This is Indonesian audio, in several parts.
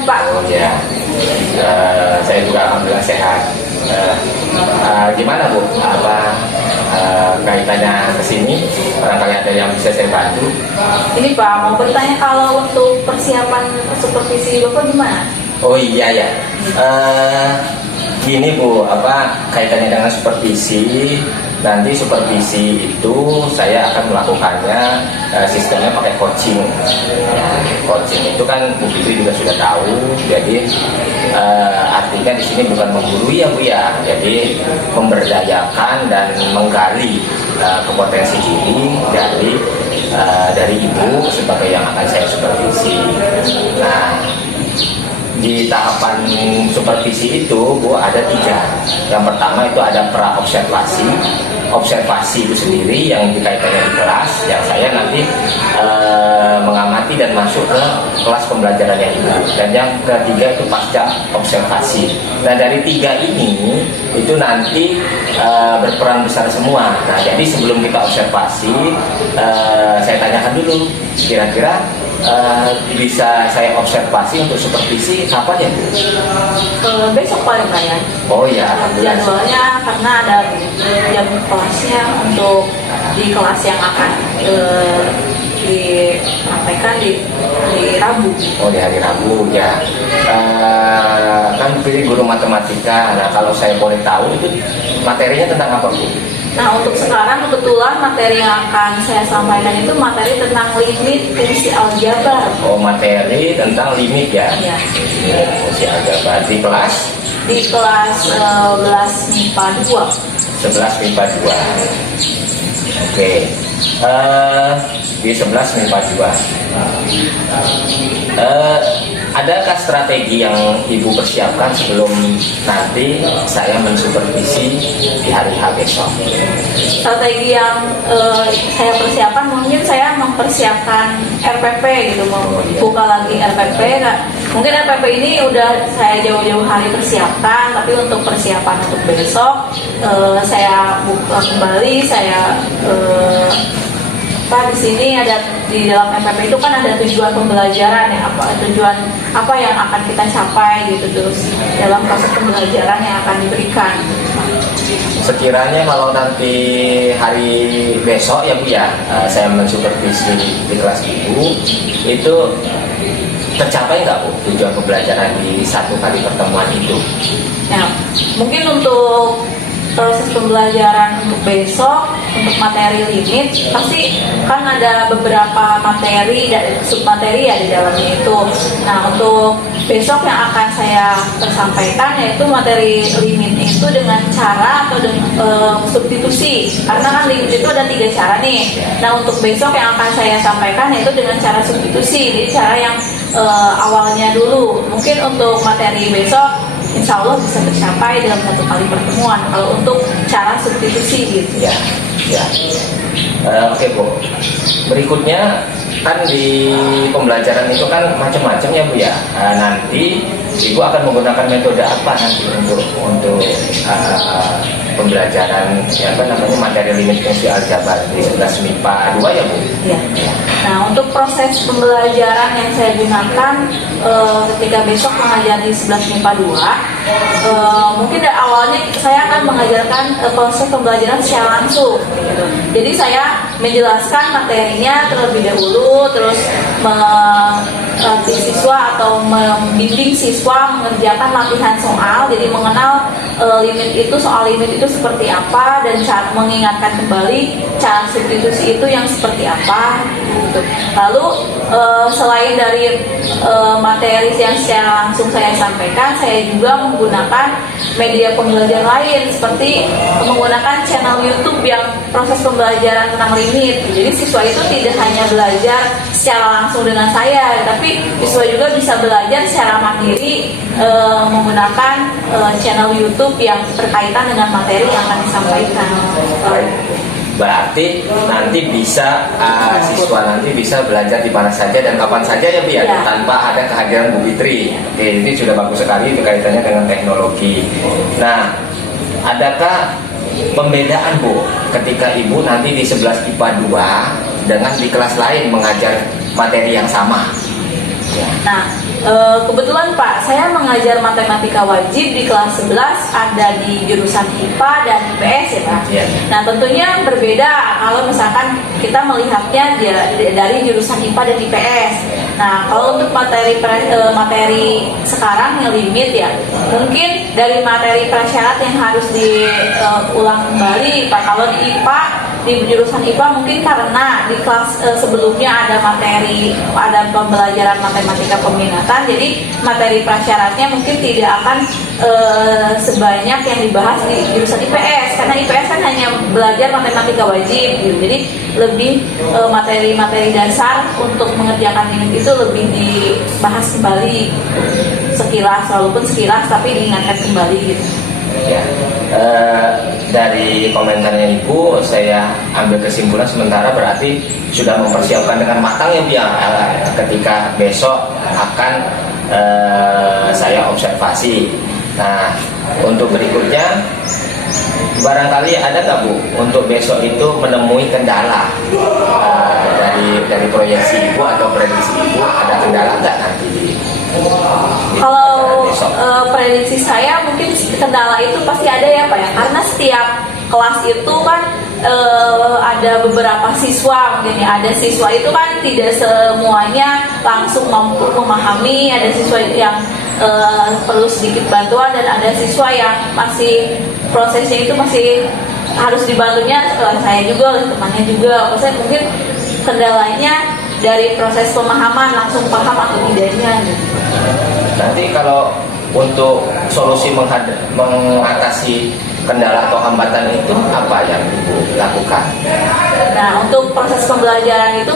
sehat Pak? Oh ya, saya juga alhamdulillah sehat. Gimana Bu? Apa kaitannya ke sini? Barangkali ada yang bisa saya bantu? Ini Pak, mau bertanya kalau untuk persiapan supervisi Bapak gimana? Oh iya ya. Gini Bu, apa kaitannya dengan supervisi? Nanti supervisi itu saya akan melakukannya sistemnya pakai coaching. Coaching itu kan Bu Fitri juga sudah tahu. Jadi artinya di sini bukan menggurui ya Bu ya. Jadi memberdayakan dan menggali kompetensi diri dari Ibu sebagai yang akan saya supervisi. Nah, di tahapan supervisi itu Bu ada 3. Yang pertama itu ada pra-observasi. Observasi itu sendiri yang dikaitannya di kelas, yang saya nanti mengamati dan masuk ke kelas pembelajarannya Ibu. Dan yang ketiga itu pasca observasi. Nah dari 3 ini itu nanti berperan besar semua. Nah jadi sebelum kita observasi, saya tanyakan dulu kira-kira bisa saya observasi untuk supervisi kapan ya Bu? Besok paling Pak ya. Oh ya, alhamdulillah. Jadwalnya karena ada jam kelasnya untuk di kelas yang akan disampaikan di Rabu. Oh di hari Rabu ya. Kan pilih guru matematika. Nah kalau saya boleh tahu itu materinya tentang apa Bu? Nah untuk sekarang kebetulan materi yang akan saya sampaikan itu materi tentang limit fungsi aljabar. Oh materi tentang limit ya? Ya. Fungsi aljabar di kelas? Di kelas 11 MIPA 2. 11 MIPA 2. Oke. Di 11 MIPA 2. Adakah strategi yang Ibu persiapkan sebelum nanti saya mensupervisi di hari H besok? Strategi yang saya persiapkan mungkin saya mempersiapkan RPP gitu, buka lagi RPP. Nah, mungkin RPP ini udah saya jauh-jauh hari persiapkan, tapi untuk persiapan untuk besok saya buka kembali, saya di sini ada di dalam MPP itu kan ada tujuan pembelajaran ya, tujuan apa yang akan kita capai gitu terus dalam proses pembelajaran yang akan diberikan. Sekiranya kalau nanti hari besok ya Bu ya, saya mensupervisi di kelas Ibu, itu tercapai nggak Bu tujuan pembelajaran di 1 kali pertemuan itu? Nah, mungkin untuk proses pembelajaran untuk besok, untuk materi limit, pasti kan ada beberapa materi dan submateri ya di dalamnya itu. Nah, untuk besok yang akan saya sampaikan yaitu materi limit itu dengan cara atau dengan substitusi. Karena kan limit itu ada 3 cara nih. Nah, untuk besok yang akan saya sampaikan yaitu dengan cara substitusi. Jadi cara yang awalnya dulu. Mungkin untuk materi besok insya Allah bisa tercapai dalam 1 kali pertemuan kalau untuk cara substitusi gitu ya. Oke Bu, berikutnya kan di pembelajaran itu kan macam-macam ya Bu ya. Nanti Ibu akan menggunakan metode apa nanti untuk pembelajaran materi limit fungsi aljabar di 11 MIPA 2 ya Bu? Ya. Nah untuk proses pembelajaran yang saya gunakan ketika besok mengajar di 11 MIPA 2, mungkin dari awalnya saya akan mengajarkan proses pembelajaran secara langsung gitu. Jadi saya menjelaskan materinya terlebih dahulu, terus melatih siswa atau membimbing siswa mengerjakan latihan soal, jadi mengenal soal limit itu seperti apa, dan mengingatkan kembali cara substitusi itu yang seperti apa gitu. Lalu selain dari materi yang secara langsung saya sampaikan, saya juga menggunakan media pembelajaran lain seperti menggunakan channel YouTube yang proses pembelajaran tentang limit. Jadi siswa itu tidak hanya belajar secara langsung dengan saya, tapi siswa juga bisa belajar secara mandiri menggunakan channel YouTube yang berkaitan dengan materi yang akan disampaikan. Berarti nanti bisa siswa nanti bisa belajar di mana saja dan kapan saja ya Bu ya, tanpa ada kehadiran Bu Fitri. Oke, ini sudah bagus sekali itu kaitannya dengan teknologi. Nah, adakah pembedaan Bu ketika Ibu nanti di 11 IPA 2 dengan di kelas lain mengajar materi yang sama? Nah, Kebetulan Pak, saya mengajar matematika wajib di kelas 11 ada di jurusan IPA dan IPS ya Pak. Iya. Nah tentunya berbeda kalau misalkan kita melihatnya dari jurusan IPA dan IPS. Nah kalau untuk materi sekarang yang limit ya, mungkin dari materi prasyarat yang harus diulang kembali Pak. Kalau di IPA, di jurusan IPA mungkin karena di kelas sebelumnya ada pembelajaran matematika peminatan, jadi materi prasyaratnya mungkin tidak akan sebanyak yang dibahas di jurusan IPS, karena IPS kan hanya belajar matematika wajib gitu. Jadi lebih materi-materi dasar untuk mengerjakan unit itu lebih dibahas kembali sekilas, walaupun sekilas tapi diingatkan kembali gitu. Ya, dari komentarnya Ibu, saya ambil kesimpulan sementara berarti sudah mempersiapkan dengan matang ya Bu ya, ketika besok akan saya observasi. Nah, untuk berikutnya, barangkali ada nggak Bu untuk besok itu menemui kendala dari proyeksi Ibu atau prediksi Ibu, ada kendala nggak nanti di Kalau besok? prediksi saya mungkin kendala itu pasti ada ya Pak ya, karena setiap kelas itu kan ada beberapa siswa, mungkin ya, ada siswa itu kan tidak semuanya langsung mampu memahami, ada siswa yang perlu sedikit bantuan, dan ada siswa yang masih prosesnya itu masih harus dibantunya saya juga, temannya juga. Maksudnya mungkin kendalanya dari proses pemahaman, langsung paham atau tidaknya gitu. Nanti kalau untuk solusi mengatasi kendala atau hambatan itu apa yang Ibu lakukan? Nah, untuk proses pembelajaran itu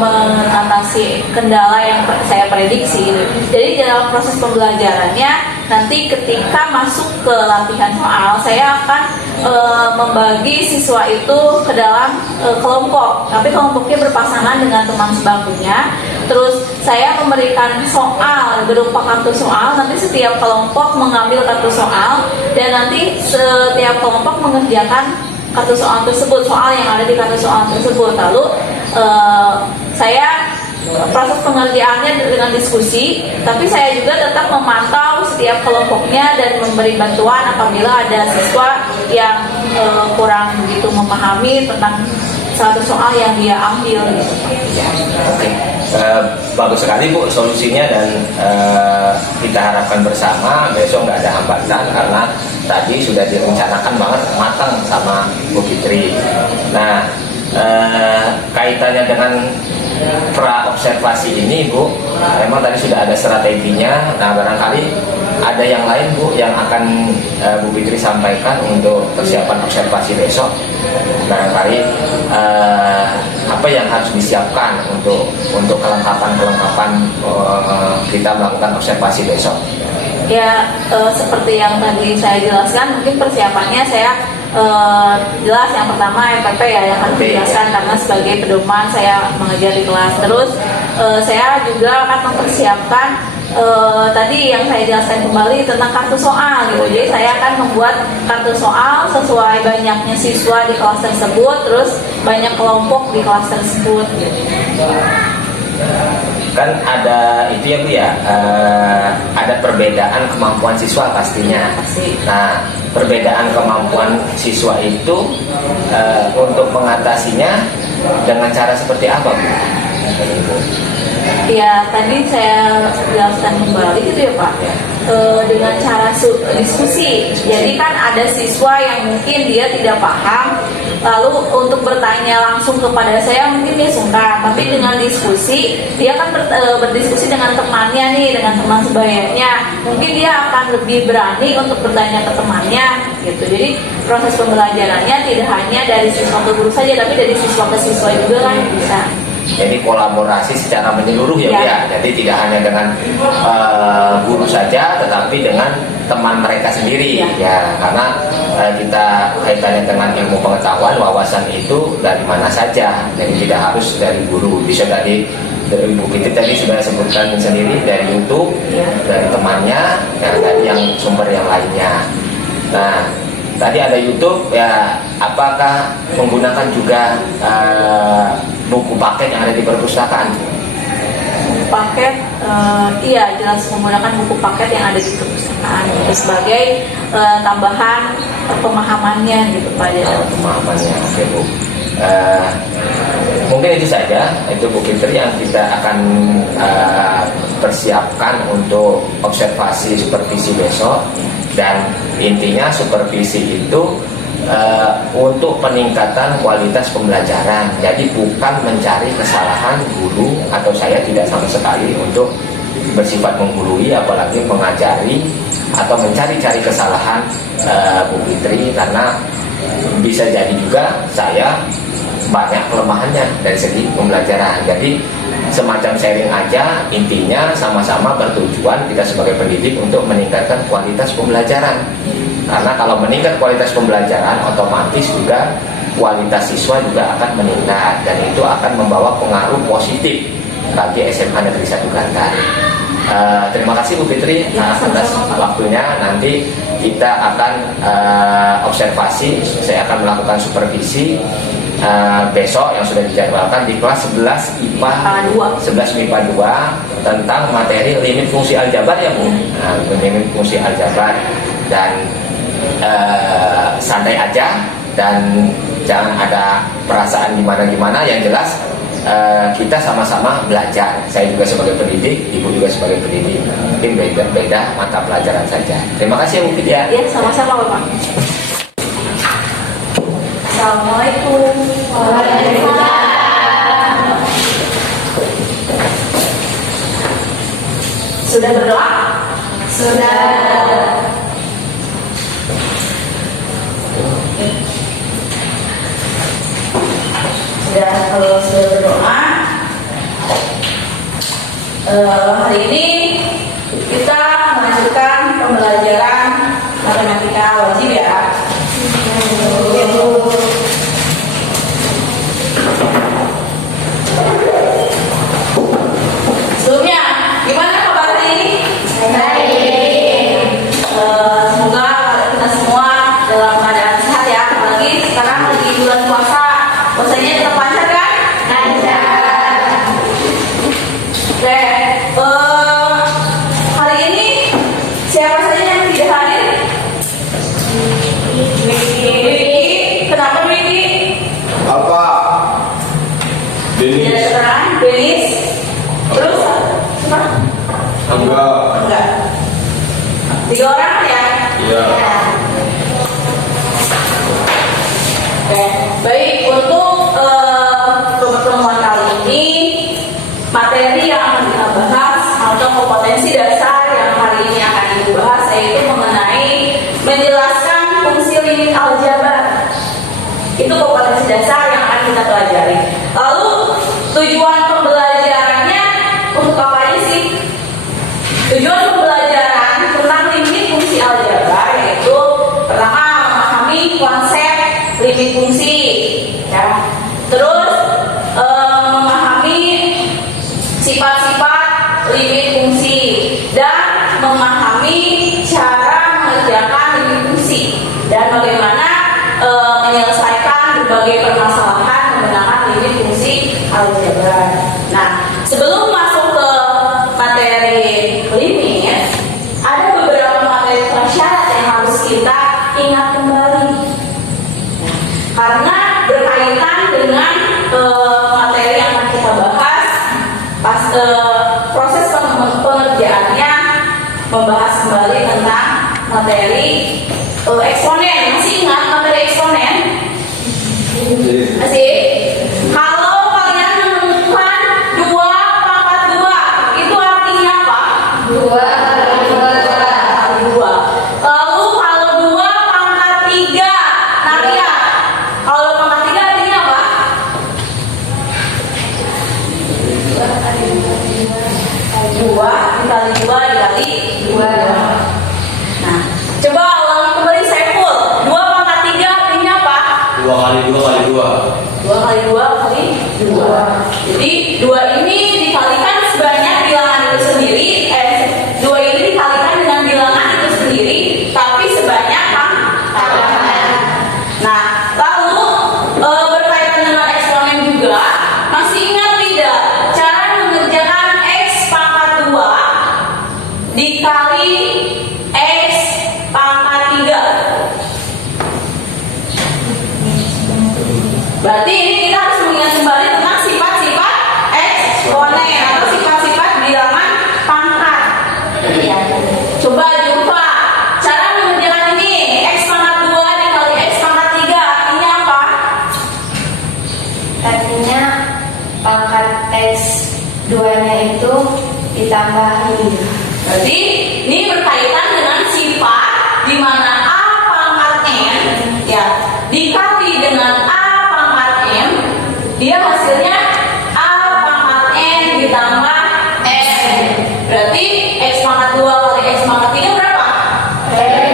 mengatasi kendala yang saya prediksi gitu. Jadi dalam proses pembelajarannya nanti ketika masuk ke latihan soal, saya akan membagi siswa itu ke dalam kelompok, tapi kelompoknya berpasangan dengan teman sebangkunya. Terus saya memberikan soal berupa kartu soal, nanti setiap kelompok mengambil kartu soal, dan nanti setiap kelompok mengerjakan kartu soal tersebut, soal yang ada di kartu soal tersebut. Lalu saya proses pengerjaannya dengan diskusi, tapi saya juga tetap memantau setiap kelompoknya dan memberi bantuan apabila ada siswa yang kurang begitu memahami tentang satu soal yang dia ambil gitu. Oke, bagus sekali Bu solusinya, dan kita harapkan bersama besok nggak ada hambatan karena tadi sudah direncanakan banget matang sama Bu Fitri. Nah, kaitannya dengan pra-observasi ini Bu, memang tadi sudah ada strateginya. Nah, barangkali ada yang lain Bu yang akan Bu Fitri sampaikan untuk persiapan observasi besok. Barangkali apa yang harus disiapkan untuk kelengkapan kita melakukan observasi besok? Ya, seperti yang tadi saya jelaskan, mungkin persiapannya saya jelas yang pertama MPP ya yang harus dijelaskan, karena sebagai pedoman saya mengajar di kelas. Terus saya juga akan mempersiapkan tadi yang saya jelaskan kembali tentang kartu soal gitu. Jadi saya akan membuat kartu soal sesuai banyaknya siswa di kelas tersebut, terus banyak kelompok di kelas tersebut gitu. Kan ada itu ya Bu ya, ada perbedaan kemampuan siswa pastinya. Pasti. Nah, perbedaan kemampuan siswa itu untuk mengatasinya dengan cara seperti apa Bu? Ya tadi saya jelaskan kembali gitu ya Pak, dengan cara diskusi. Jadi kan ada siswa yang mungkin dia tidak paham, lalu untuk bertanya langsung kepada saya mungkin dia sungkan, tapi dengan diskusi dia kan berdiskusi dengan temannya nih, dengan teman sebayanya, mungkin dia akan lebih berani untuk bertanya ke temannya gitu. Jadi proses pembelajarannya tidak hanya dari siswa ke guru saja, tapi dari siswa ke siswa juga kan bisa. Jadi kolaborasi secara menyeluruh ya Bu ya. Jadi tidak hanya dengan guru saja, tetapi dengan teman mereka sendiri ya. Karena kita kaitannya dengan ilmu pengetahuan, wawasan itu dari mana saja. Jadi tidak harus dari guru. Bisa dari Bu Fitri tadi sudah sebutkan sendiri, dari YouTube, dari temannya, dan dari yang sumber yang lainnya. Nah, tadi ada YouTube ya, apakah menggunakan juga buku paket yang ada di perpustakaan? paket, iya jelas menggunakan buku paket yang ada di perpustakaan gitu, sebagai tambahan pemahamannya gitu Pak ya. Pemahamannya, oke Bu. Mungkin itu saja, itu Bu Fitri yang kita akan persiapkan untuk observasi supervisi besok. Dan intinya supervisi itu untuk peningkatan kualitas pembelajaran. Jadi bukan mencari kesalahan guru, atau saya tidak sama sekali untuk bersifat menggurui, apalagi mengajari atau mencari-cari kesalahan Bu Fitri, karena bisa jadi juga saya banyak kelemahannya dari segi pembelajaran. Jadi semacam sharing aja, intinya sama-sama bertujuan kita sebagai pendidik untuk meningkatkan kualitas pembelajaran. Karena kalau meningkat kualitas pembelajaran, otomatis juga kualitas siswa juga akan meningkat, dan itu akan membawa pengaruh positif bagi SMA Negeri 1 Gantar. Terima kasih Bu Fitri atas waktunya. Nanti kita akan observasi, saya akan melakukan supervisi besok yang sudah dijadwalkan di kelas 11 MIPA 2 tentang materi limit fungsi aljabar ya Bu. Limit fungsi aljabar, dan santai aja dan jangan ada perasaan gimana-gimana. Yang jelas kita sama-sama belajar. Saya juga sebagai pendidik, Ibu juga sebagai pendidik. Mungkin beda mata pelajaran saja. Terima kasih ya Bu Fitri ya. Ya, sama-sama Bapak. Assalamualaikum. Waalaikumsalam. Sudah berdoa? Sudah. Kalau sudah berdoa, hari ini kita melanjutkan pembelajaran matematika wajib ya. Sebelumnya, gimana kabar hari ini? Baik. Semoga kita semua dalam keadaan sehat ya. Apalagi sekarang lagi bulan puasa. Puasanya tetap lancar kan? Lancar. Oke. Hari ini siapa saja yang tidak hadir? Wiki. Kenapa Wiki? Apa? Tidak Denis? terang. Denis. Terus siapa? Enggak. 3 orang ya? Iya. Oke, baik. Untuk pertemuan kali ini, materi yang akan kita bahas atau kompetensi dasar yang hari ini akan dibahas yaitu mengenai menjelaskan fungsi limit aljabar. Itu kompetensi dasar yang akan kita pelajari. Lalu tujuan pembelajarannya untuk apa aja sih? Tujuan pembelajaran tentang limit fungsi aljabar yaitu pertama memahami konsep limit fungsi, ya. Terus memahami sifat-sifat limit fungsi dan memahami cara mengerjakan limit fungsi dan bagaimana menyelesaikan berbagai permasalahan menggunakan limit fungsi aljabar. Nah, sebelum masuk ke materi limit, ada beberapa materi prasyarat yang harus kita ingat kembali. Karena berkaitan dengan materi yang akan kita bahas pas proses pengerjaannya, membahas kembali tentang materi eksponen. Masih ingat materi eksponen? Masih? Kalau kalian menemukan 2 pangkat 2, itu artinya apa? 2 pangkat 2. Lalu kalau 2 pangkat 3, Naria, kalau pangkat 3 artinya apa? 2 dikali 2 dikali 2. Nah, coba ulangi kembali Saiful. 2 pangkat 3 artinya apa? 2 kali 2 kali 2. 2 kali 2 kali 2. Jadi 2 ini dikalikan sebanyak bilangan itu sendiri. 2 ini dikalikan dengan bilangan itu sendiri, tapi sebanyak tambahan. Nah, lalu berkaitan dengan eksponen juga, masih ingat tidak cara mengerjakan eksponen? Berarti ini kita harus mengingat kembali tentang sifat-sifat eksponen atau sifat-sifat bilangan pangkat. Ya. Coba jumpa cara mengerjakan ini. X pangkat 2 dikali X pangkat 3 artinya apa? Artinya pangkat X 2-nya itu ditambahin. Berarti ini berkaitan dengan sifat di mana A pangkat N ya dikali dengan A pangkat M, dia hasilnya A pangkat N ditambah N. Berarti X pangkat 2 kali X pangkat 3 berapa?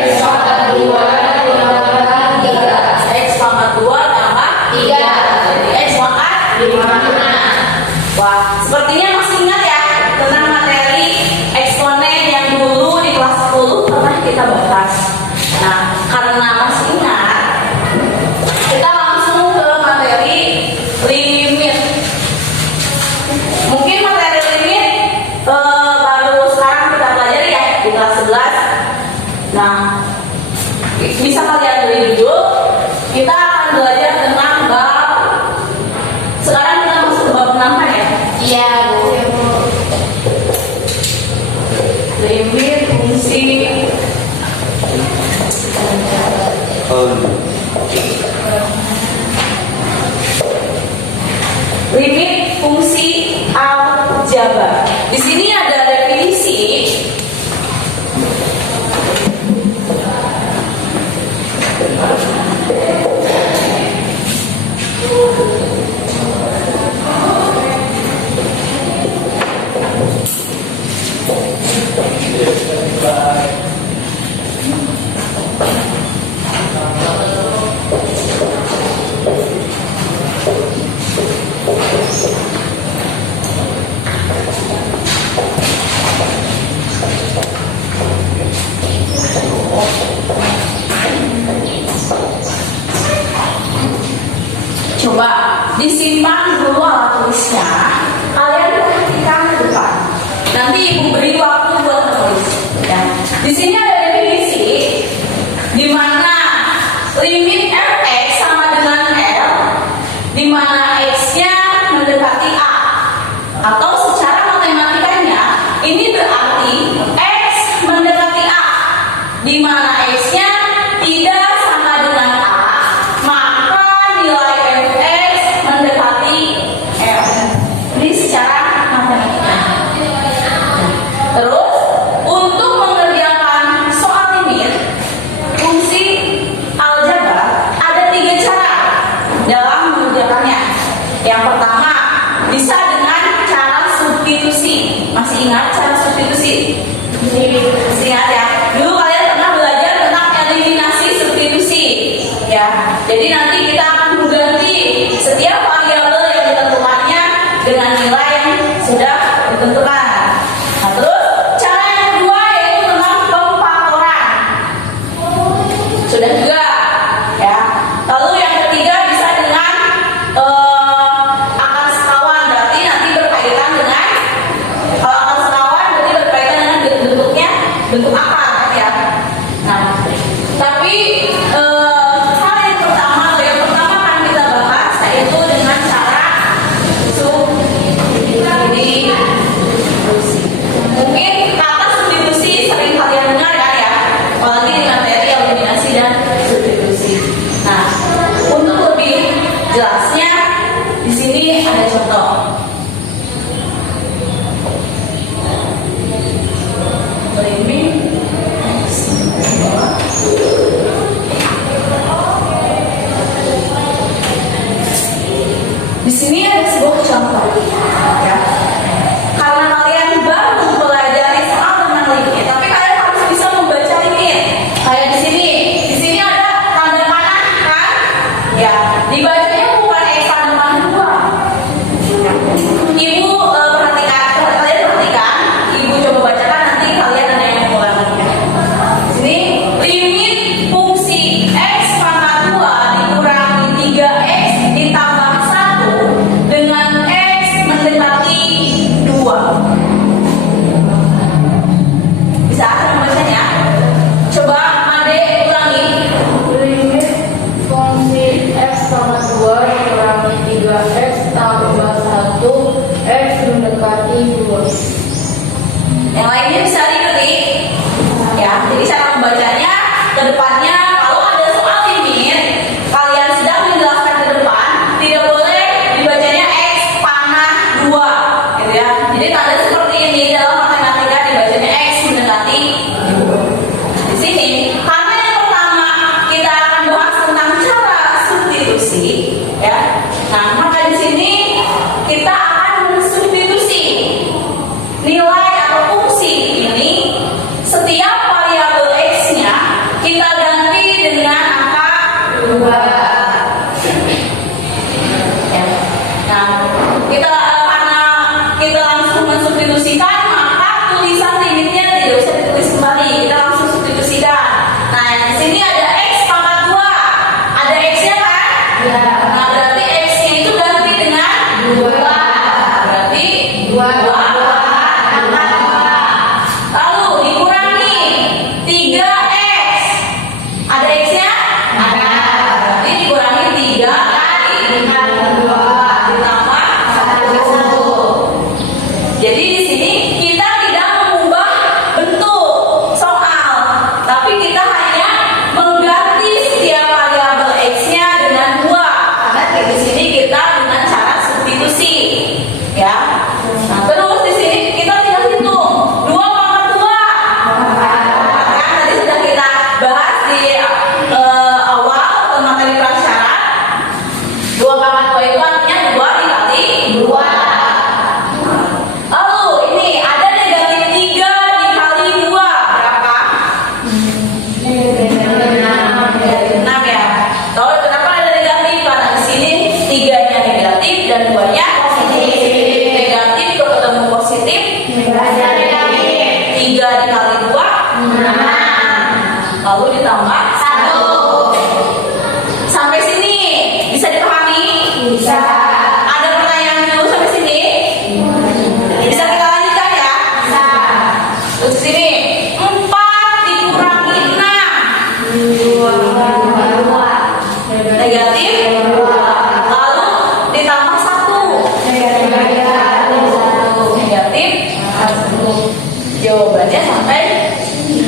X pangkat 2 tambah 3. X pangkat 2 tambah 3. Jadi X pangkat 5. Wah, sepertinya masih ingat ya tentang materi eksponen yang dulu di kelas 10 pernah kita bahas. Nah, karena masih ingat, kita langsung ke materi limit. Mungkin materi limit baru sekarang kita pelajari ya di kelas 11. Nah, bisa kalian beli dulu. Kita akan belajar tentang bab. Sekarang kita masuk ke bab 6 kan ya? Iya, Bu. Limit fungsi limit fungsi aljabar. Di sini ada definisi. Coba disimpan dulu alat tulisnya. Kalian perhatikan ke depan. Nanti ibu beri waktu buat menulis. Ya. Di sini ada definisi di mana limit Fx sama dengan L, di mana x-nya mendekati a. Atau secara matematikanya ini berarti x mendekati a, di mana x-nya tidak sama dengan a, maka nilai Fx mendekati L. Ini secara matematika. Terus untuk mengerjakan soal limit fungsi aljabar ada 3 cara dalam mengerjakannya. Yang pertama bisa dengan cara substitusi. Masih ingat cara substitusi? Masih ingat ya? Dulu kalian pernah belajar tentang eliminasi substitusi ya. Jadi nanti kita akan mengganti setiap variabel yang ditentukannya dengan nilai yang sudah ditentukan. Nah, terus cara yang kedua yaitu tentang pemfaktoran. Sudah juga ya. Lalu yang ketiga bisa dengan akar sekawan, berarti nanti berkaitan dengan kalau akar sekawan berarti berkaitan dengan bentuknya bentuk akar ya. Nah, tapi hal yang pertama atau yang pertama akan kita bahas yaitu dengan cara substitusi. Mungkin kata substitusi sering kalian dengar kan ya, apalagi di materi eliminasi dan substitusi. Nah, untuk lebih jelasnya di sini ada contoh. Limit Ya. Nah, karena kita langsung mensubstitusikan, maka tulisan limitnya tidak usah ditulis kembali. Kita langsung substitusikan. Nah, yang di sini ada X pangkat 2. Ada X-nya kan? Ya. Nah, berarti X-nya itu ganti dengan 2. Berarti 2 pangkat 2. Lalu dikurangi 3X. Ada X-nya? Ada. Berarti dikurangi 3 kali ditambah 1. Jadi di sini kita tidak mengubah bentuk soal, tapi kita hanya mengganti setiap variabel X-nya dengan 2. Karena di sini kita dengan cara substitusi, ya. Nah, terus di sini kita tinggal hitung 2 pangkat 2. Kan tadi sudah kita bahas di awal materi prasyarat. 2 pangkat 2 itu artinya 2 dikali 2. Lalu ini ada negatif 3 dikali 2 berapa? Negatif 6 ya. Kalau kenapa ada negatif? Karena di sini 3-nya negatif dan 2-nya positif. Negatif ketemu positif. 3 dikali 2 6. Lalu ditambah 1. Sampai sini bisa dipahami? Bisa. Ada pertanyaan dulu sampai sini? Bisa kita lanjutkan ya? Bisa. Terus sini 4 dikurangi 6 negatif 2. Lalu ditambah 1 negatif 1. Jawabannya sampai sini.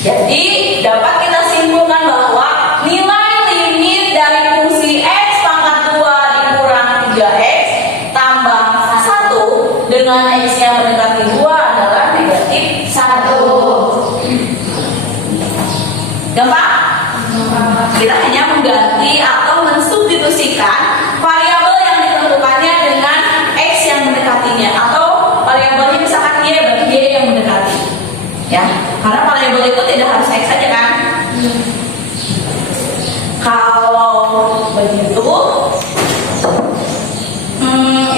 Jadi dapat kita simpulkan bahwa nilai limit dari fungsi X pangkat 2 dikurangi 3X tambah 1 dengan X-nya mendekati 2 adalah negatif 1. Gampang? Kita hanya mengganti atau mensubstitusikan variabel yang ditentukannya dengan X yang mendekatinya, atau variabelnya misalkan Y bagi Y yang mendekati, ya, karena variabel itu tidak harus X saja kan. Kalau begitu,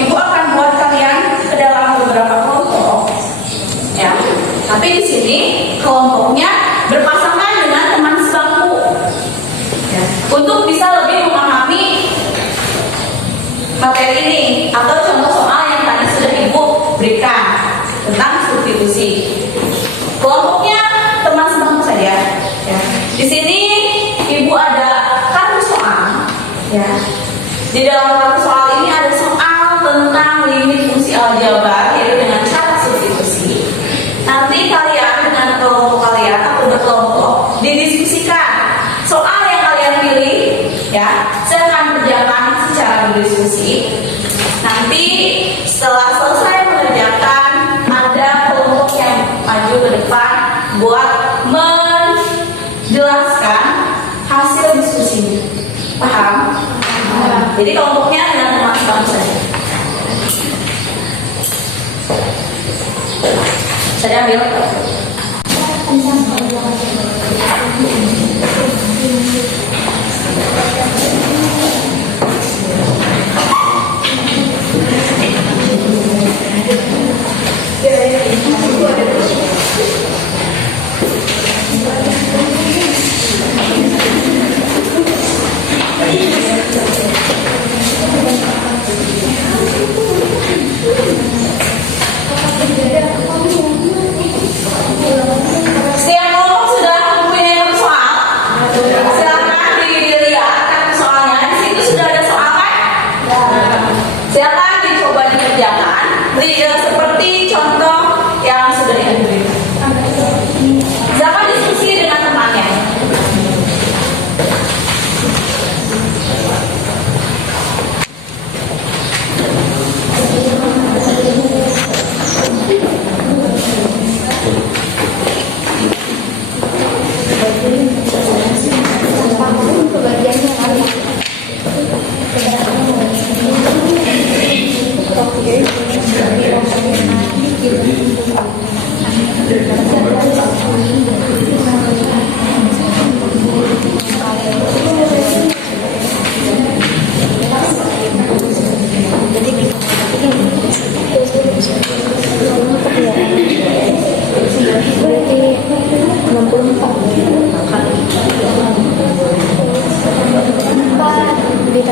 Ibu akan buat kalian ke dalam beberapa kelompok, ya. Tapi di sini kelompoknya berpasangan dengan teman sebangku, ya, untuk bisa lebih memahami materi ini atau contoh soal yang tadi sudah Ibu berikan tentang substitusi. Kelompoknya teman sebangku saja, ya. Di sini Ibu ada kartu soal, ya. Di dalam kartu soal ini ada soal tentang limit fungsi aljabar, yaitu dengan cara substitusi. Nanti kalian dengan kelompok kalian atau berkelompok didiskusikan soal yang kalian pilih, ya. Saya akan kerjakan secara berdiskusi. Nanti setelah selesai mengerjakan, ada kelompok yang maju ke depan buat menjelaskan hasil diskusinya. Paham? Jadi kelompoknya dengan teman kamu saja. Saya ambil. Siap.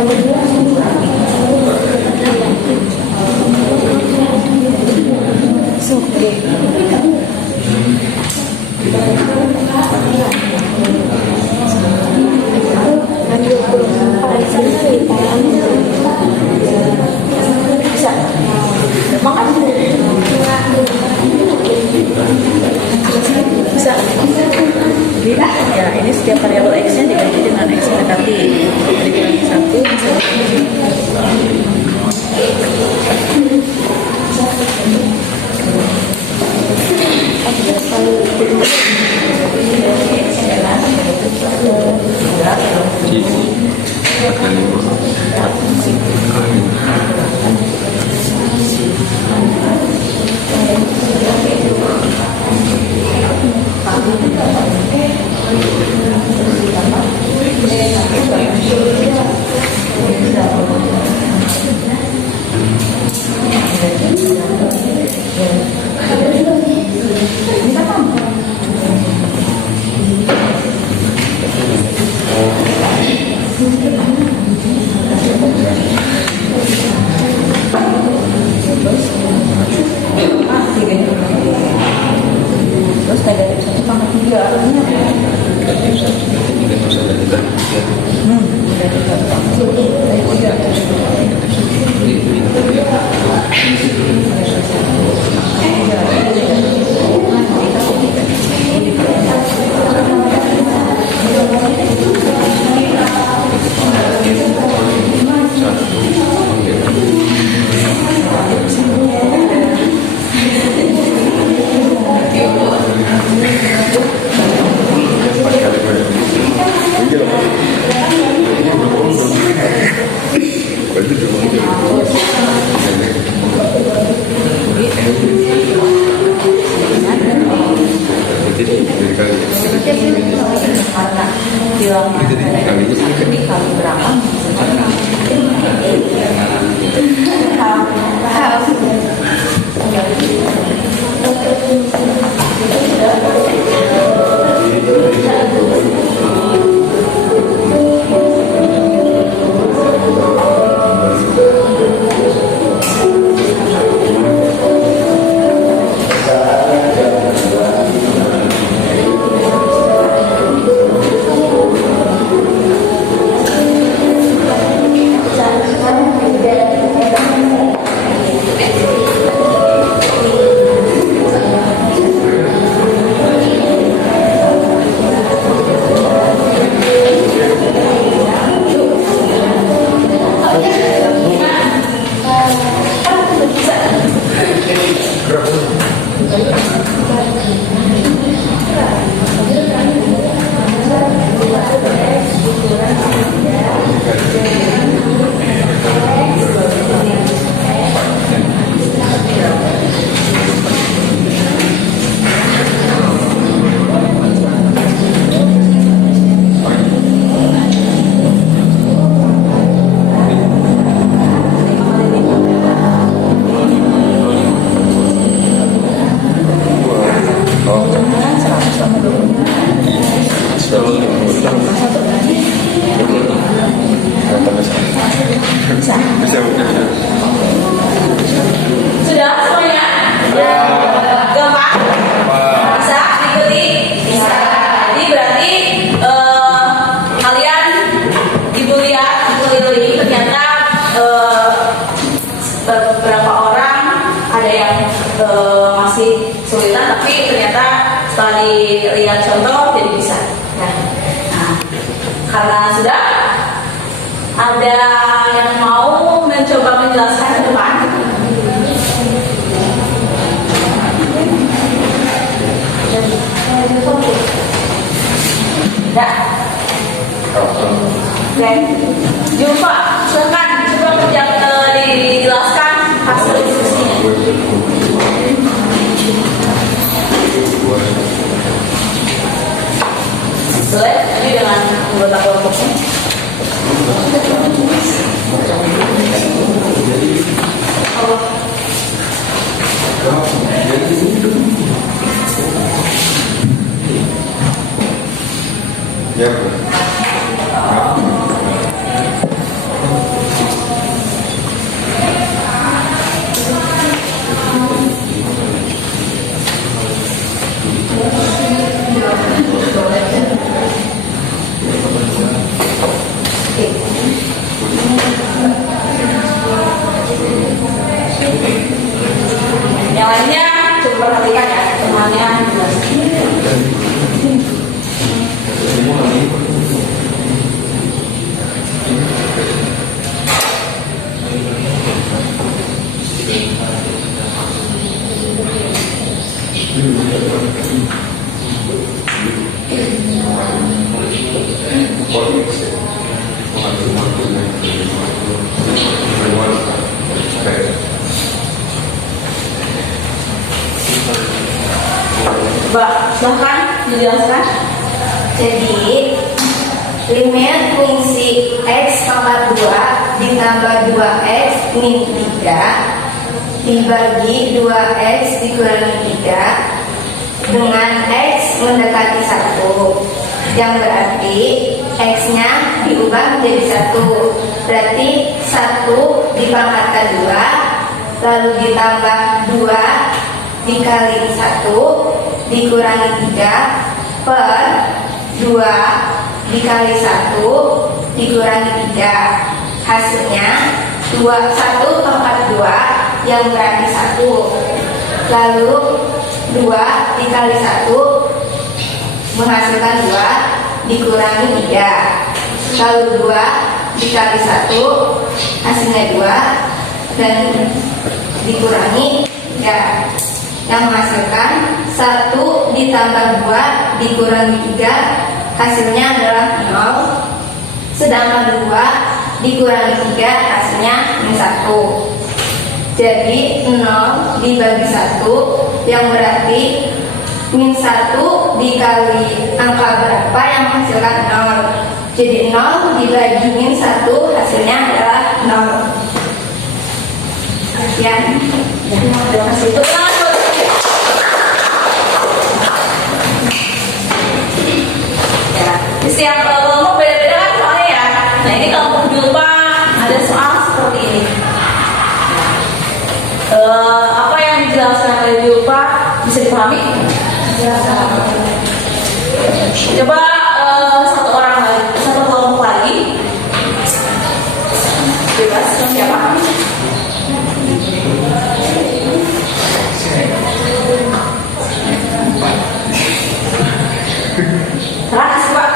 Bisa. Makan. Bisa. Ya, ini setiap variabel X-nya diganti dengan X mendekati. Berikan satu. Terus negatif 1 pangkat 3 negatif 1 pangkat Ya. Mbak, silahkan dijelaskan. Jadi limit fungsi X pangkat 2 ditambah 2X min 3 dibagi 2X dikurangi 3 dengan X mendekati 1, yang berarti X-nya diubah menjadi 1. Berarti 1 dipangkatkan 2 lalu ditambah 2 dikali 1 dikurangi 3 per 2 dikali 1 dikurangi 3. Hasilnya 1 pangkat 2 yang berarti 1. Lalu 2 dikali 1 menghasilkan 2 dikurangi 3. Lalu 2 dikali 1 hasilnya 2 dan dikurangi 3 yang menghasilkan 1 ditambah 2 dikurangi 3 hasilnya adalah 0, sedangkan 2 dikurangi 3 hasilnya 1. Jadi 0 dibagi 1 yang berarti min 1 dikali angka berapa yang menghasilkan 0. Jadi 0 dibagi min 1 hasilnya adalah 0. Sekian. Terima kasih. Setiap kelompok beda-beda kan soalnya ya. Nah ini kelompok jumpa ada soal seperti ini. Apa yang dijelaskan oleh jumpa bisa dipahami? Coba satu orang lagi, satu kelompok lagi. Bebas, siapa? Keras Pak.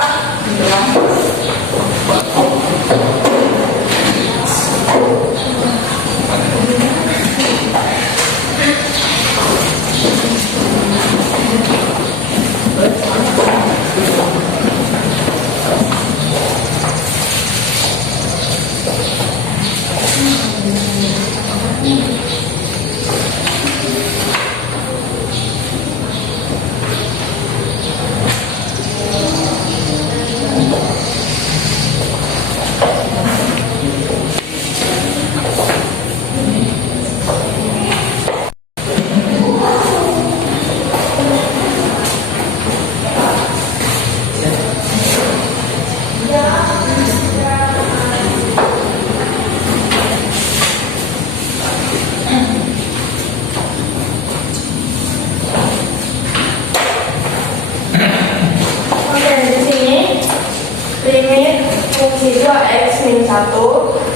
fungsi 2x min 1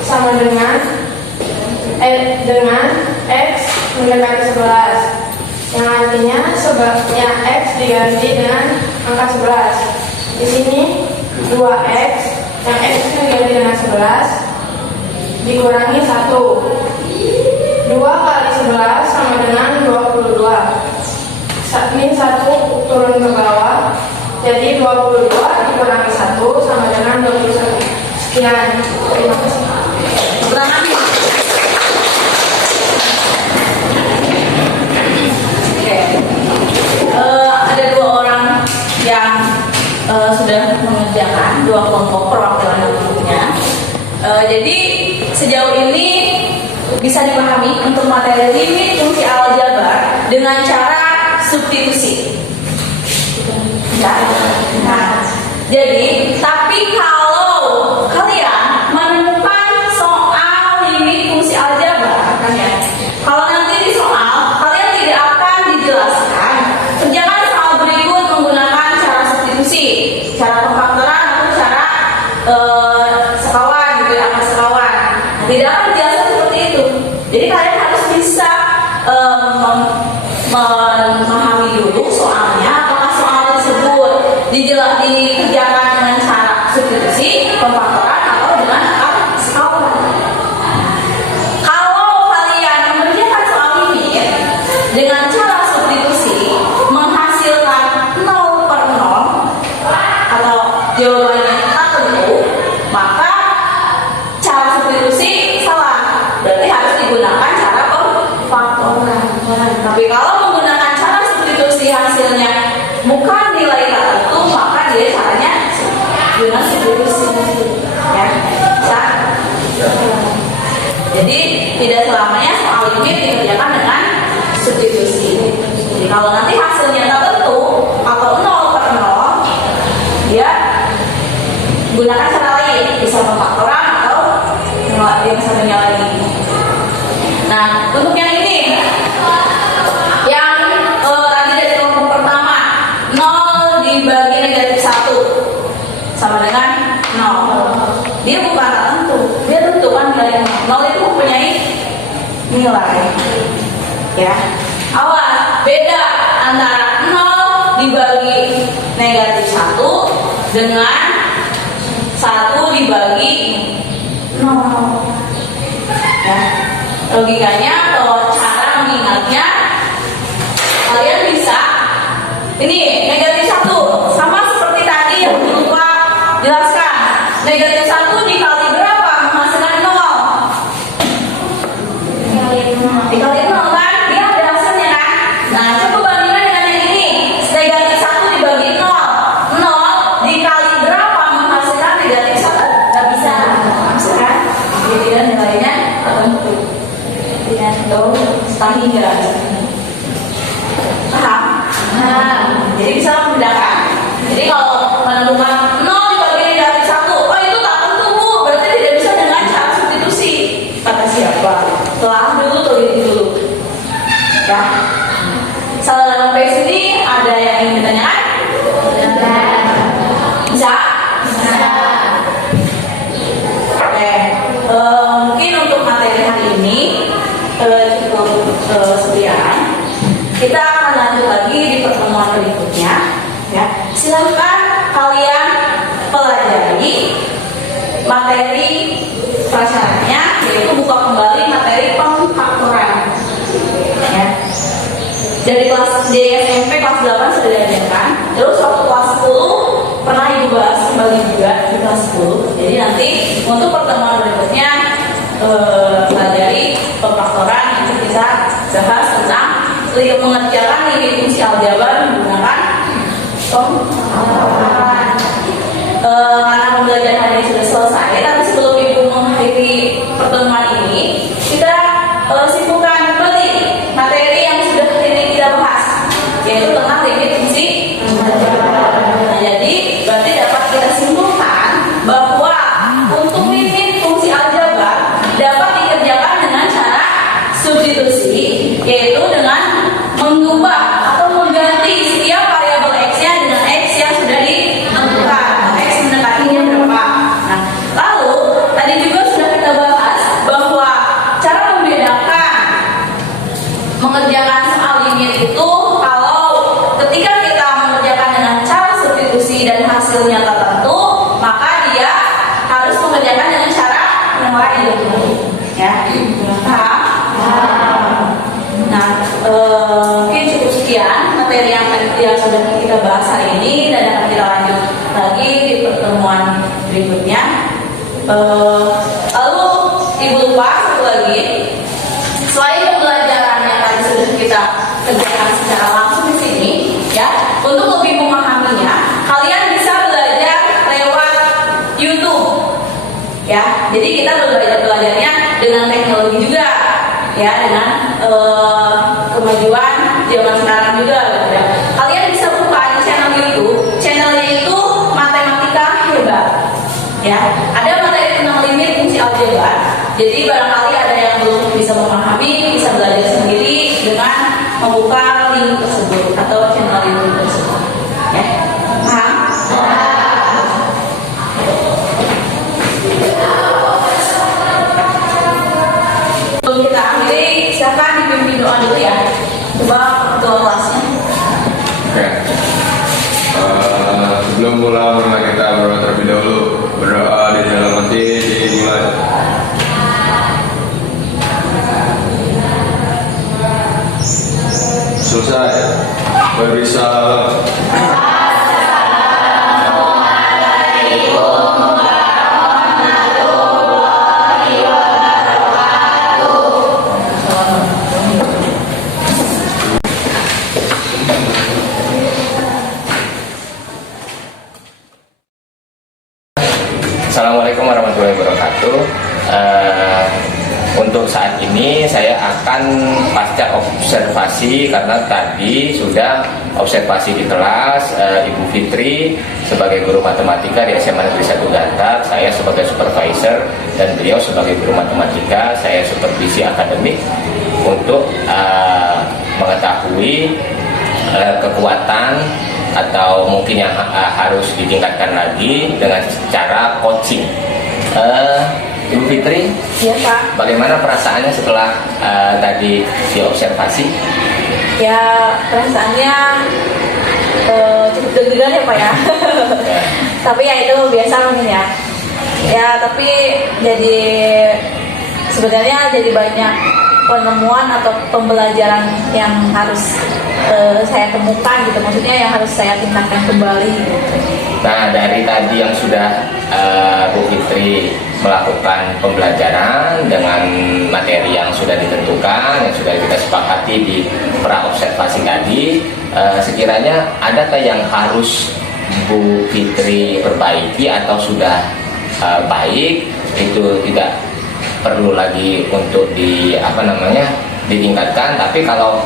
sama dengan x mendekati 11, yang artinya sebabnya x diganti dengan angka 11. Di sini 2x yang x diganti dengan 11 dikurangi 1. 2 kali 11 sama dengan 22. Min 1 turun ke bawah, jadi 22 dikurangi 1 sama dengan 21. Sekian, terima kasih. Ada dua orang yang sudah mengerjakan dua kelompok perwakilan bentuknya. Jadi sejauh ini bisa dipahami untuk materi limit fungsi aljabar dengan cara substitusi. Nah, jadi tapi kalau kalian menemukan soal limit fungsi aljabar, kan ya, kalau nanti di soal kalian tidak akan dijelaskan, kerjakan soal berikut menggunakan cara substitusi, cara pemfaktoran atau cara sekawan gitu ya, angka sekawan. Tidak akan dijelaskan seperti itu. Jadi kalian harus bisa memahami dulu soalnya, apakah soal tersebut dikerjakan substitusi, pemfaktoran, atau dengan skala. Kalau kalian mengerjakan soal limit dengan cara substitusi menghasilkan 0 per 0 atau jawabannya tak tentu, maka cara substitusi salah. Berarti harus digunakan cara pemfaktoran. Tapi kalau menggunakan cara substitusi hasilnya bukan nilai tertentu, maka dia caranya dengan substitusi. Ya, bisa. Jadi tidak selamanya soal limit dikerjakan dengan substitusi. Jadi kalau nanti hasilnya tertentu atau 0 per 0, dia gunakan cara lain, bisa pemfaktoran atau yang satunya lagi. Nah, untuk yang ini, yang tadi dari kelompok pertama, 0 dibagi negatif 1 sama dengan 0. Dia bukan tak tentu, dia tentukan nilai 0 itu mempunyai nilai. Ya, awas, beda antara 0 dibagi negatif 1 dengan 1 dibagi 0. Ya, logikanya atau cara mengingatnya, kalian bisa ini negatif 1 sama seperti tadi yang lupa jelaskan. Negatif 1 dikali berapa menghasilkan 0? Dikali 0 kan? Dia ada hasilnya kan? Nah, coba bandingkan dengan yang ini. Negatif 1 dibagi 0. 0 dikali berapa menghasilkan negatif 1? Gak bisa. Bisa kan? Jadi dia nilainya tertentu. Tidak tahu setahingga. Paham? Nah, jadi bisa membedakan. Jadi kalau menentukan 0 dibagi negatif 1, oh itu tak tentu Bu, berarti tidak bisa dengan cara substitusi. Kata siapa? Telah dulu, teliti dulu. Ya. Salah dalam PS ini ada yang ingin ditanyakan? Bisa? Bisa. Oke. Mungkin untuk materi hari ini cukup sekian. Kita akan lanjut lagi di pertemuan berikutnya. Ya, silahkan kalian pelajari materi prasyaratnya, yaitu buka kembali materi pemfaktoran. Ya. Dari SMP kelas 8 sudah diajarkan. Terus waktu kelas 10 pernah Ibu bahas kembali juga di kelas 10. Jadi nanti untuk pertemuan berikutnya pelajari pemfaktoran, itu bisa bahas tentang mengerjakan limit fungsi aljabar menggunakan pemfaktoran. Karena pembelajaran hari ini sudah selesai, tapi sebelum Ibu mengakhiri pertemuan ini, kita simpulkan kembali materi yang sudah ini kita bahas, yaitu tentang limit fungsi aljabar. Nah, jadi berarti dapat kita simpulkan bahwa untuk limit fungsi aljabar dapat dikerjakan dengan cara substitusi, yaitu dengan mengubah atau mengganti setiap variabel x-nya dengan x yang sudah ditentukan. X mendekatinya berapa? Nah, lalu tadi juga sudah kita bahas bahwa cara membedakan mengerjakan soal limit itu, kalau ketika kita mengerjakan dengan cara substitusi dan hasilnya tertentu, maka dia harus mengerjakan dengan cara yang lain. Ya, paham? Nah, mungkin cukup sekian materi yang sudah kita bahas hari ini, dan akan kita lanjut lagi di pertemuan berikutnya. Lalu Ibu lupa satu lagi, selain pembelajaran yang tadi sudah kita kerjakan secara langsung di sini, ya, untuk lebih memahaminya, kalian bisa belajar lewat YouTube. Ya, jadi kita belajarnya dengan teknologi juga, ya, dengan kemajuan zaman sekarang juga. Ya. Kalian bisa buka di channel YouTube, channelnya itu Matematika Hebat. Ya, ada materi tentang limit fungsi aljabar. Jadi barangkali ada yang belum bisa memahami, bisa belajar sendiri dengan membuka link tersebut atau channel YouTube tersebut. Ya, paham? Sebelum kita akhiri, silakan dipimpin doa dulu ya. Coba doa kelasnya. Oke. Sebelum pulang, kita berdoa terlebih dahulu. selesai. Berbisalam. Assalamualaikum warahmatullahi wabarakatuh. Untuk saat ini saya akan pasca observasi karena tadi sudah observasi di kelas Ibu Fitri sebagai guru matematika di SMA Negeri 1 Gantar, saya sebagai supervisor dan beliau sebagai guru matematika, saya supervisi akademik untuk mengetahui kekuatan atau mungkin yang harus ditingkatkan lagi dengan cara coaching. Ibu Fitri, Ya Pak. bagaimana perasaannya setelah tadi diobservasi? Ya perasaannya cukup deg-degan ya Pak ya. Tapi ya itu biasa mungkin ya. Ya tapi jadi sebenarnya jadi banyak penemuan atau pembelajaran yang harus saya temukan gitu. Maksudnya yang harus saya tingkatkan kembali gitu. Nah, dari tadi yang sudah Bu Fitri melakukan pembelajaran dengan materi yang sudah ditentukan, yang sudah kita sepakati di pra-observasi tadi, sekiranya adakah yang harus Bu Fitri perbaiki atau sudah baik, itu tidak perlu lagi untuk ditingkatkan. Tapi kalau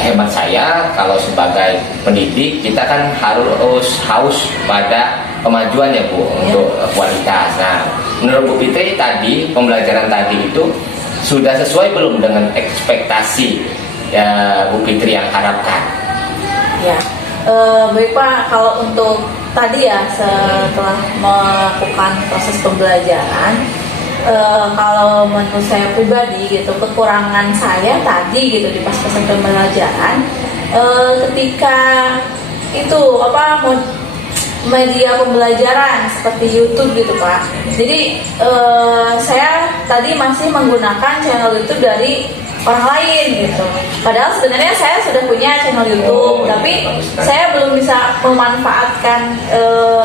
hemat saya, kalau sebagai pendidik kita kan harus haus pada kemajuan ya Bu, untuk kualitas. Nah, menurut Bu Fitri tadi pembelajaran tadi itu sudah sesuai belum dengan ekspektasi ya Bu Fitri yang harapkan? Ya, baik Pak. Kalau untuk tadi ya setelah melakukan proses pembelajaran, kalau menurut saya pribadi gitu, kekurangan saya tadi gitu di pas proses pembelajaran, ketika itu media pembelajaran seperti YouTube gitu Pak. Jadi saya tadi masih menggunakan channel YouTube dari orang lain gitu. Padahal sebenarnya saya sudah punya channel YouTube, tapi saya belum bisa memanfaatkan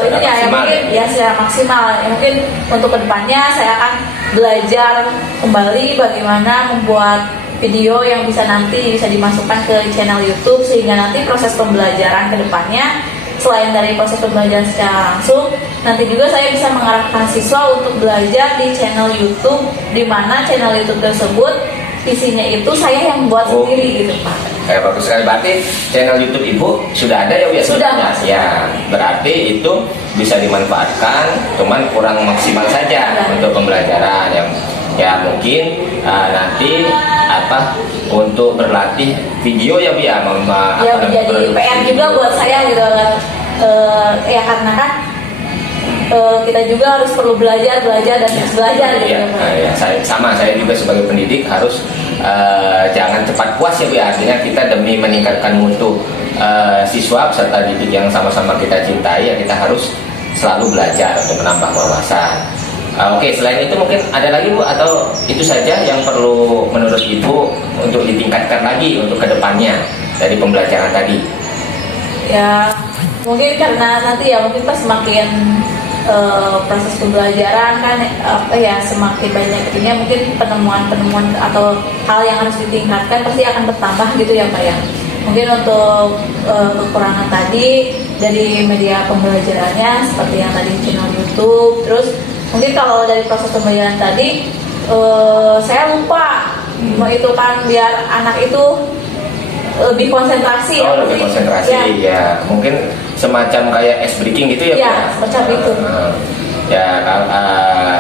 ini ya mungkin ya secara maksimal. Ya, mungkin untuk kedepannya saya akan belajar kembali bagaimana membuat video yang bisa dimasukkan ke channel YouTube, sehingga nanti proses pembelajaran kedepannya selain dari proses pembelajaran secara langsung, nanti juga saya bisa mengarahkan siswa untuk belajar di channel YouTube, di mana channel YouTube tersebut isinya itu saya yang buat sendiri gitu Pak. Bagus sekali, berarti channel YouTube Ibu sudah ada ya Bu? Sudah, Mas. Ya, berarti itu bisa dimanfaatkan, cuman kurang maksimal saja untuk pembelajaran yang ya mungkin nanti untuk berlatih video ya Bu ya, menjadi PR juga buat saya gitu ya, karena kan kita juga harus perlu belajar dan terus belajar gitu ya. Saya juga sebagai pendidik harus jangan cepat puas ya Bu ya. Artinya kita demi meningkatkan mutu siswa peserta didik yang sama-sama kita cintai, ya kita harus selalu belajar untuk menambah wawasan. Oke, selain itu mungkin ada lagi Bu, atau itu saja yang perlu menurut Ibu untuk ditingkatkan lagi untuk kedepannya dari pembelajaran tadi? Ya mungkin karena nanti ya mungkin pas semakin proses pembelajaran kan semakin banyak itunya, mungkin penemuan atau hal yang harus ditingkatkan pasti akan bertambah gitu ya Pak ya. Mungkin untuk kekurangan tadi dari media pembelajarannya seperti yang tadi channel YouTube, terus mungkin kalau dari proses pembelajaran tadi saya lupa itu kan biar anak itu lebih konsentrasi. Lebih konsentrasi ya. Mungkin semacam kayak ice breaking gitu ya Bu? Ya, semacam itu.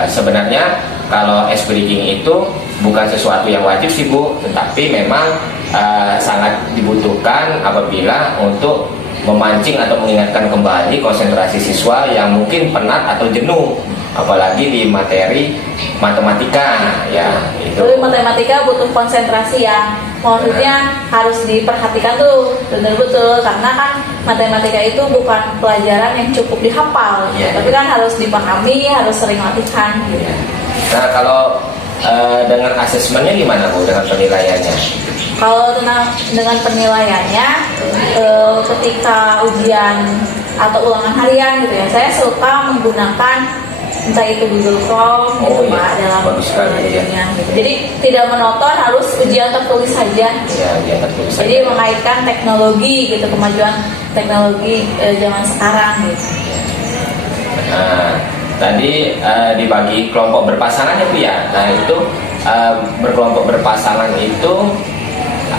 Sebenarnya kalau ice breaking itu bukan sesuatu yang wajib sih Bu, tetapi memang sangat dibutuhkan apabila untuk memancing atau mengingatkan kembali konsentrasi siswa yang mungkin penat atau jenuh, apalagi di materi matematika ya. Jadi matematika butuh konsentrasi yang maksudnya harus diperhatikan tuh betul-betul, karena kan matematika itu bukan pelajaran yang cukup dihafal, tapi kan harus dipahami, harus sering latihan gitu. Nah, kalau dengan asesmennya gimana Bu, dengan penilaiannya? Kalau dengan penilaiannya, ketika ujian atau ulangan harian gitu ya, saya suka menggunakan entah itu Google Chrome gitu iya. Pak, dalam Bagus sekali, ya. gitu. Jadi tidak monoton, harus ujian tertulis saja. Ya, dia tertulis Jadi saja. mengaitkan teknologi gitu, kemajuan teknologi zaman sekarang gitu. Nah, tadi dibagi kelompok berpasangan ya Bu ya. Nah itu berkelompok berpasangan itu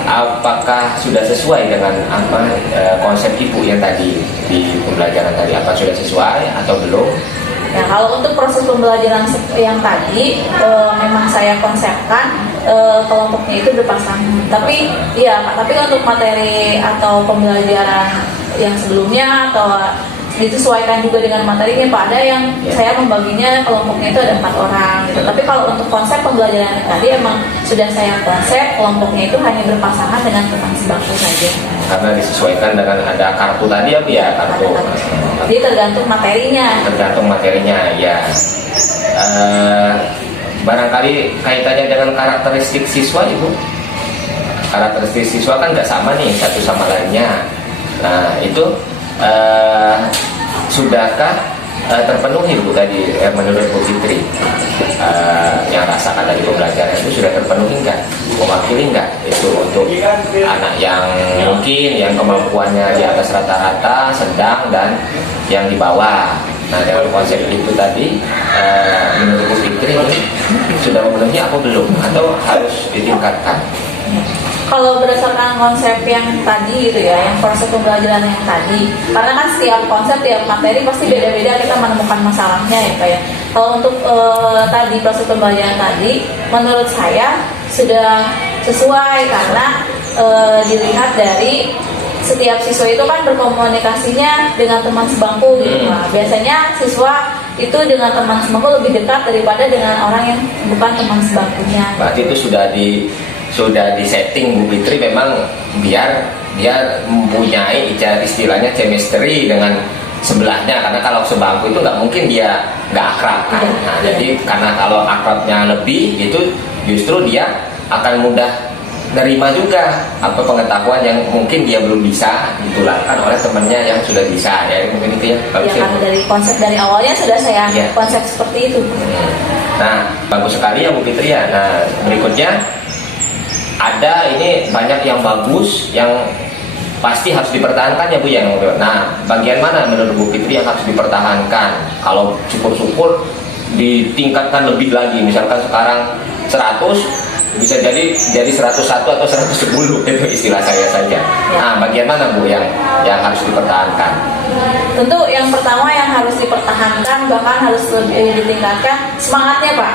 apakah sudah sesuai dengan apa konsep Ibu yang tadi di pembelajaran tadi? Apa sudah sesuai atau belum? Nah, kalau untuk proses pembelajaran yang tadi memang saya konsepkan kelompoknya itu berpasangan. Tapi ya, tapi untuk materi atau pembelajaran yang sebelumnya atau disesuaikan juga dengan materinya Pak. Ada yang saya membaginya kelompoknya itu ada 4 orang gitu. Tapi kalau untuk konsep pembelajaran tadi emang sudah saya konsep kelompoknya itu hanya berpasangan dengan teman sebangku saja. Karena disesuaikan dengan ada kartu tadi ya Bu ya, kartu. Jadi tergantung materinya. Tergantung materinya ya. Barangkali kaitannya dengan karakteristik siswa Ibu. Karakteristik siswa kan nggak sama nih satu sama lainnya. Nah itu sudahkah terpenuhi Bu tadi menurut Bu Fitri yang rasakan dari pembelajaran itu sudah terpenuhi nggak? Mewakili nggak itu untuk anak yang mungkin yang kemampuannya di atas rata-rata, sedang dan yang di bawah. Nah dengan konsep itu tadi menurut Bu Fitri sudah memenuhi apa belum atau harus ditingkatkan? Kalau berdasarkan konsep yang tadi gitu ya, yang proses pembelajaran yang tadi, karena kan setiap konsep, tiap materi pasti beda-beda kita menemukan masalahnya ya Pak ya. Kalau untuk tadi proses pembelajaran tadi, menurut saya sudah sesuai karena dilihat dari setiap siswa itu kan berkomunikasinya dengan teman sebangku gitu Pak. Biasanya siswa itu dengan teman sebangku lebih dekat daripada dengan orang yang bukan teman sebangkunya. Berarti itu sudah disetting Bu Fitri memang biar dia mempunyai istilahnya chemistry dengan sebelahnya, karena kalau sebangku itu nggak mungkin dia nggak akrab kan. Nah, jadi karena kalau akrabnya lebih itu justru dia akan mudah nerima juga apa pengetahuan yang mungkin dia belum bisa ditularkan oleh temannya yang sudah bisa ya, mungkin itu ya. Ya karena dari konsep dari awalnya sudah saya konsep seperti itu. Nah bagus sekali ya Bu Fitri ya. Nah berikutnya ada ini banyak yang bagus yang pasti harus dipertahankan ya Bu ya. Nah bagian mana menurut Bu Fitri yang harus dipertahankan? Kalau syukur-syukur ditingkatkan lebih lagi, misalkan sekarang 100 bisa jadi 101 atau 110 itu istilah saya saja. Nah bagian mana Bu yang harus dipertahankan? Tentu yang pertama yang harus dipertahankan, bahkan harus lebih ditingkatkan semangatnya Pak.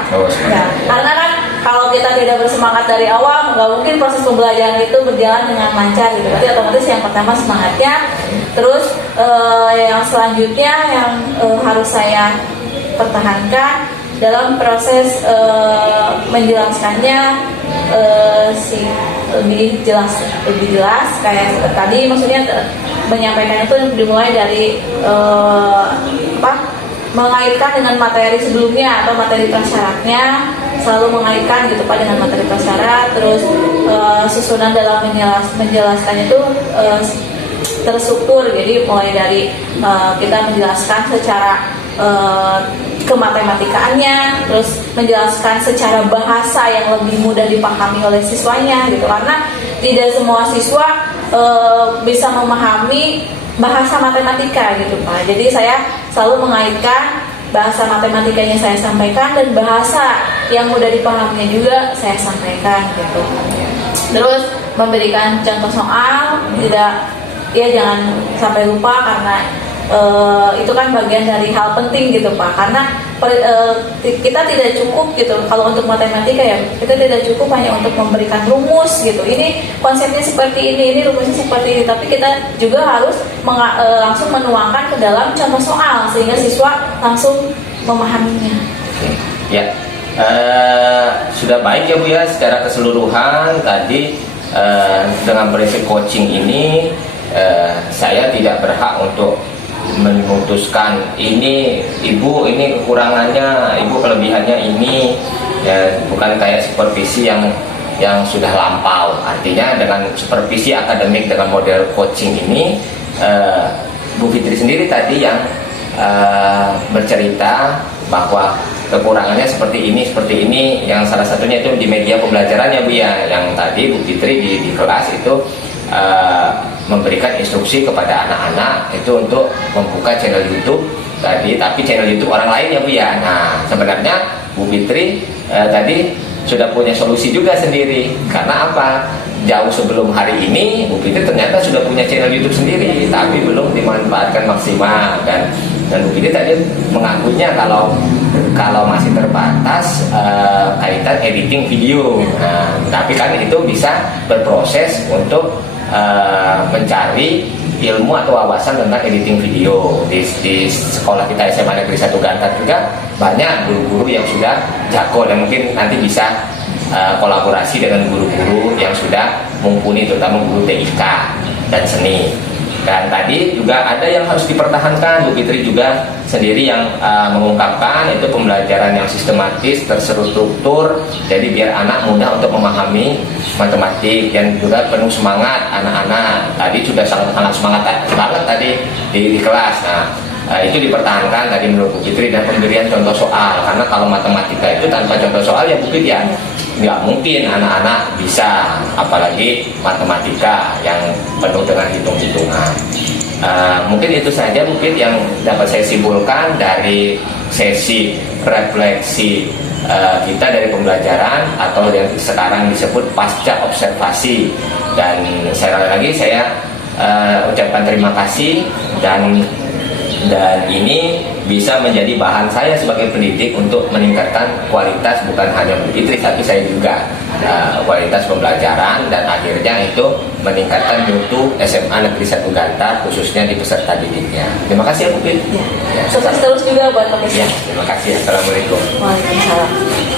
Ya, karena kan kalau kita tidak bersemangat dari awal, nggak mungkin proses pembelajaran itu berjalan dengan lancar gitu. Berarti otomatis yang pertama semangatnya. Terus yang selanjutnya yang harus saya pertahankan dalam proses menjelaskannya lebih jelas kayak tadi, maksudnya menyampaikan itu dimulai dari mengaitkan dengan materi sebelumnya atau materi prasyaratnya, selalu mengaitkan gitu Pak dengan materi prasyarat. Terus susunan dalam menjelaskan itu terstruktur, jadi mulai dari kita menjelaskan secara kematematikaannya, terus menjelaskan secara bahasa yang lebih mudah dipahami oleh siswanya gitu, karena tidak semua siswa bisa memahami bahasa matematika gitu Pak. Jadi saya selalu mengaitkan bahasa matematikanya saya sampaikan dan bahasa yang mudah dipahaminya juga saya sampaikan gitu. Terus memberikan contoh soal, jangan sampai lupa karena itu kan bagian dari hal penting gitu Pak, karena kita tidak cukup gitu kalau untuk matematika ya, kita tidak cukup hanya untuk memberikan rumus gitu, ini konsepnya seperti ini rumusnya seperti ini, tapi kita juga harus langsung menuangkan ke dalam contoh soal sehingga siswa langsung memahaminya. Ya, sudah baik ya Bu ya, secara keseluruhan tadi dengan prinsip coaching ini saya tidak berhak untuk memutuskan ini ibu ini kekurangannya, ibu kelebihannya ini. ya, bukan kayak supervisi yang sudah lampau. Artinya dengan supervisi akademik dengan model coaching ini, Bu Fitri sendiri tadi yang bercerita bahwa kekurangannya seperti ini, yang salah satunya itu di media pembelajaran ya Bu ya, yang tadi Bu Fitri di kelas itu memberikan instruksi kepada anak-anak itu untuk membuka channel YouTube tadi, tapi channel YouTube orang lain ya Bu ya. Nah sebenarnya Bu Fitri tadi sudah punya solusi juga sendiri, karena apa? Jauh sebelum hari ini Bu Fitri ternyata sudah punya channel YouTube sendiri, tapi belum dimanfaatkan maksimal, dan Bu Fitri tadi mengakuinya kalau masih terbatas kaitan editing video. Nah, tapi kan itu bisa berproses untuk mencari ilmu atau wawasan tentang editing video. Di sekolah kita SMA Negeri 1 Gantar juga banyak guru-guru yang sudah jago, dan mungkin nanti bisa kolaborasi dengan guru-guru yang sudah mumpuni, terutama guru TIK dan seni. Dan tadi juga ada yang harus dipertahankan, Bu Fitri juga sendiri yang mengungkapkan itu pembelajaran yang sistematis, terstruktur, jadi biar anak mudah untuk memahami matematik, dan juga penuh semangat anak-anak. Tadi sudah sangat semangat banget tadi di kelas. Nah, itu dipertahankan tadi menurut Bu Fitri, dan pemberian contoh soal, karena kalau matematika itu tanpa contoh soal ya Bu Fitri ya nggak mungkin anak-anak bisa, apalagi matematika yang penuh dengan hitung-hitungan. Mungkin itu saja mungkin yang dapat saya simpulkan dari sesi refleksi kita dari pembelajaran, atau yang sekarang disebut pasca observasi. Dan sekali lagi saya ucapkan terima kasih, dan ini bisa menjadi bahan saya sebagai pendidik untuk meningkatkan kualitas, bukan hanya Bu Fitri tapi saya juga, kualitas pembelajaran, dan akhirnya itu meningkatkan mutu SMA Negeri 1 Gantar, khususnya di peserta didiknya. Terima kasih ya Bu Fitri. Sukses terus juga buat Pak Ya, terima kasih. Assalamualaikum. Waalaikumsalam.